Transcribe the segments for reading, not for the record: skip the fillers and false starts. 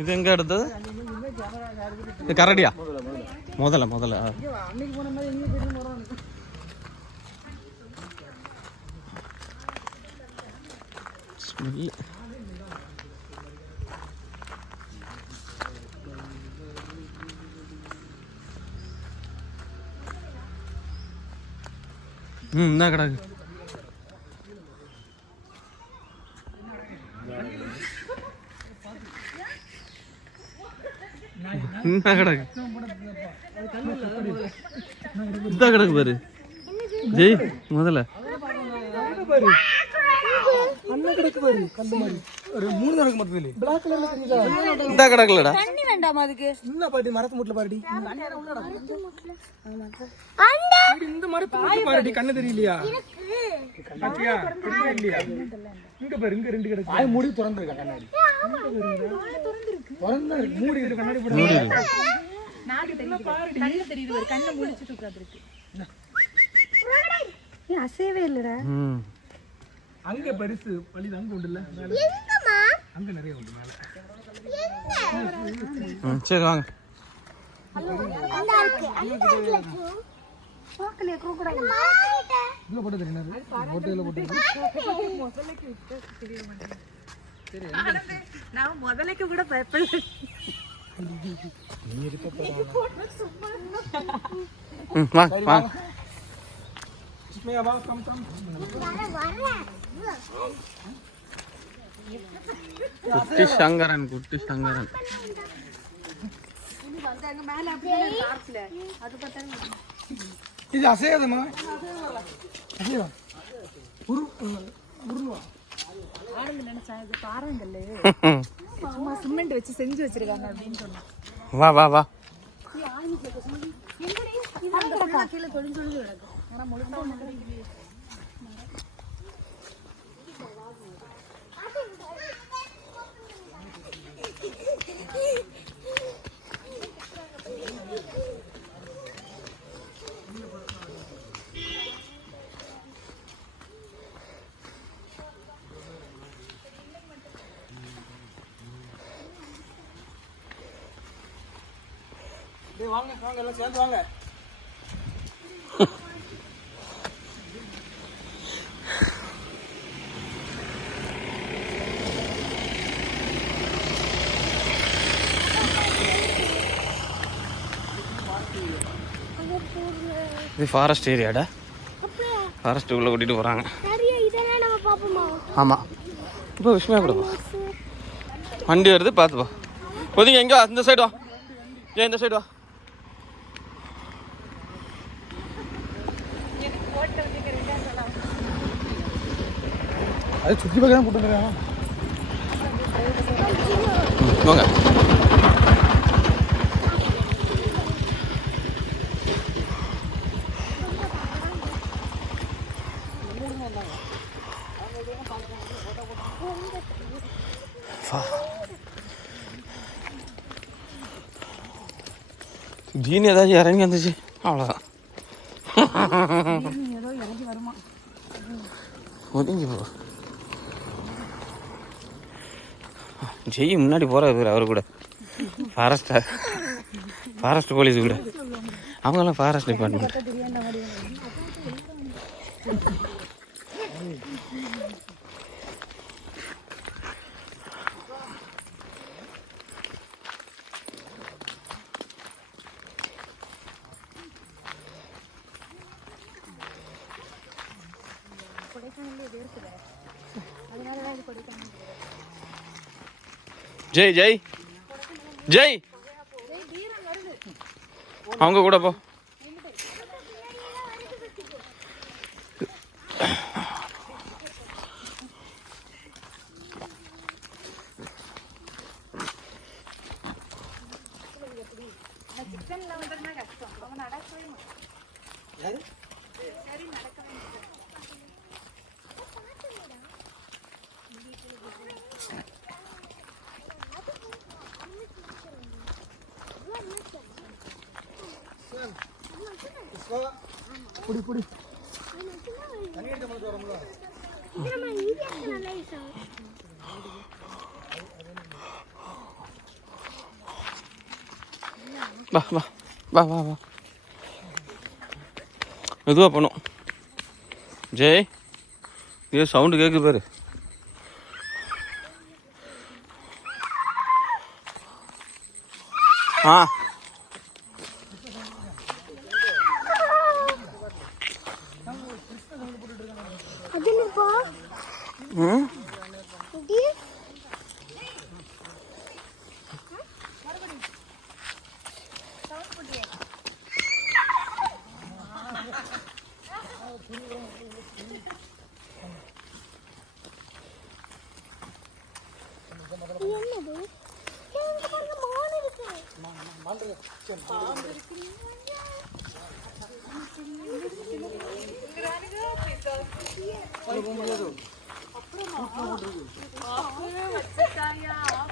இது எங்க எடுத்தது? இது கரடியா? முதல்ல என்ன கிடக்கு? என்ன கிடக்கு? இதான் கிடக்கு பாரு ஜெய். முதல்ல கிடக்குலடா. மரத்து முட்ல பாருடி. இந்த மரத்து கண்ணு தெரியலையா? இங்க பாரு, இங்க ரெண்டு கிடக்கு. ஆய் மூடி திறந்திருக்க கண்ணாடி. மூடி இருக்கு கண்ணாடி போடு. நாக்கு தெரியல பாருடி. கண்ணு தெரியுது ஒரு கண்ணை மூடிச்சிட்டு உட்கார்ந்திருக்கு. நீ அசையவே இல்லடா. அங்க பரிசு பள்ளி அங்க உண்டுல. எங்கம்மா? அங்க நிறைய உண்டு மேல. எங்க? சரி வாங்க. அங்க இருக்கு. அங்க இருக்கு. பாக்கலையா குரோக்கடைல்? உள்ள போட்டு தெரியுது. போட்டேல போட்டு. முதலைக்கு தெரிய மாட்டேங்குது. சரி. நான் முதலைக்கு கூட பயப்படல. நீ இருக்க போறா. வா வா. இஸ்மையா வா கம். குட்டி சங்கரன். அங்க மேல அப்படியே டார்ச்ல அது பார்த்தா இது அசையாதமா? அசையா உருவா ஆனந்த நினைச்சா இது பாறாங்கல்ல. அம்மா சிமெண்ட் வச்சு செஞ்சு வச்சிருக்காங்க அப்படினு சொன்னா. வா எங்கடி இது அந்த கீழ தொழிஞ்சு கிடக்கு. ஏனா முழுசா மண்டை இல்லையே. வாங்க எல்லாம் சேர்ந்து வாங்க. இது ஃபாரஸ்ட் ஏரியாடா. ஃபாரஸ்ட் உள்ள கூட்டிட்டு போறாங்க. ஆமா இப்போ விஷயமே கூட வண்டி வருது பார்த்து போ. ஒதுங்க எங்க இந்த சைடு வா. ஏன் இந்த சைடு வா. அது சுற்றி பக்கம் தான் கூட்டு வாங்க. ஜீனி ஏதாச்சும் இறங்கி வந்துச்சு அவ்வளோதான். ஒதுங்கி போ. ஜெய் முன்னாடி போகிறாரு அவரு கூட. ஃபாரஸ்ட் போலீஸ் கூட. அவங்கெல்லாம் ஃபாரஸ்ட் டிபார்ட்மெண்ட். ஜெய் ஜெய் ஜெய் அவங்க கூட போ. புடி புடி தண்ணி எடுத்து வந்து வரமுல. இதமா இங்க நல்லா இருக்கு. வா வா வா வா வா மெதுவாக போகணும். ஜெய் இதே சவுண்டு கேட்குது பாரு. ஆ ம்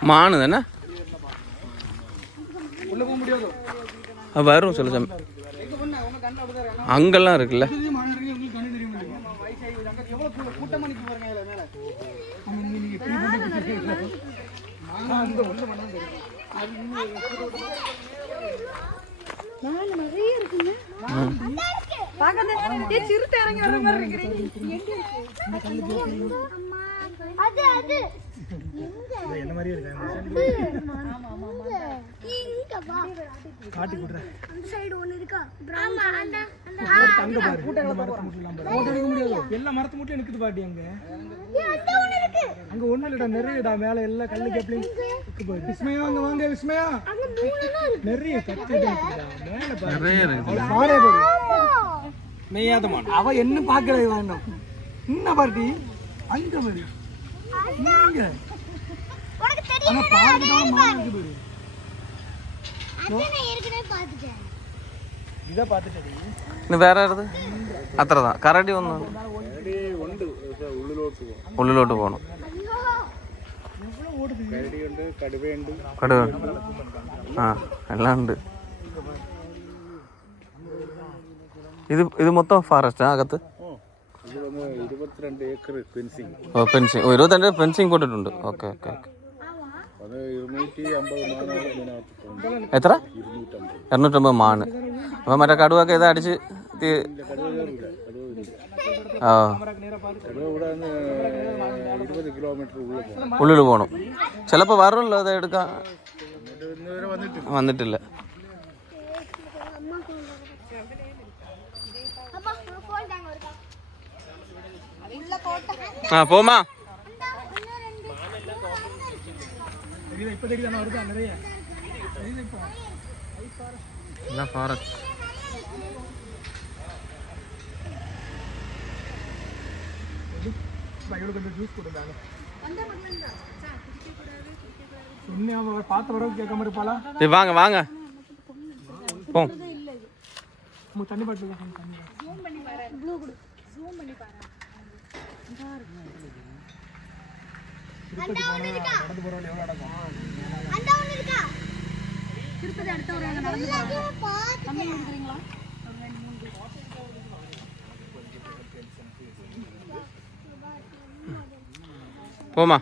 மானு தானே வரும் சில சமயம். அங்கெல்லாம் இருக்குல்ல. எல்லா மரத்து மூட்டையும் நிக்குது பாட்டி. அங்க ஒண்ணு இல்லடா, நிறையடா மேல எல்லா கல்லு கேப்லயும் இருக்கு பாரு. விஸ்மயா அங்க வாங்க விஸ்மயா. நிறைய கத்திட்டு இருக்குடா மேல பாரு. நிறைய இருக்கு. பாரே பாரு. மேயாத மான். அவ என்ன பாக்குறது வேண்டாம். என்ன பாட்டி அங்க பாரு. இங்க உனக்கு தெரியுமா? பாருடா மான் இருக்கு பாரு. நான் ஏற்கனவே பாத்துட்டேன். இத பாத்துட்டடி. ഇനി വേറെ ആരത്? അത്രതാ കരടി ഒന്ന് ഉള്ളിലോട്ട് പോകണം. കടുവ ആ എല്ലാം ഉണ്ട്. ഇത് മൊത്തം ഫോറസ്റ്റാ അകത്ത്? 22 ഏക്കർ ഫെൻസിങ്. ഓ ഫെൻസിങ്. 22 ഫെൻസിങ് പോട്ടിട്ടുണ്ട്. Okay okay okay. എത്ര? 250 മാന്. അപ്പം മറ്റേ കടുവൊക്കെ ഇതാ അടിച്ച് ആ ഉള്ളിൽ പോകണം. ചിലപ്പോൾ വരണല്ലോ അത് എടുക്കാൻ. വന്നിട്ടില്ല. ആ പോമാ. ഫോറസ്റ്റ് வாங்க வாங்க போ. தண்ணி பாட்டு போமா.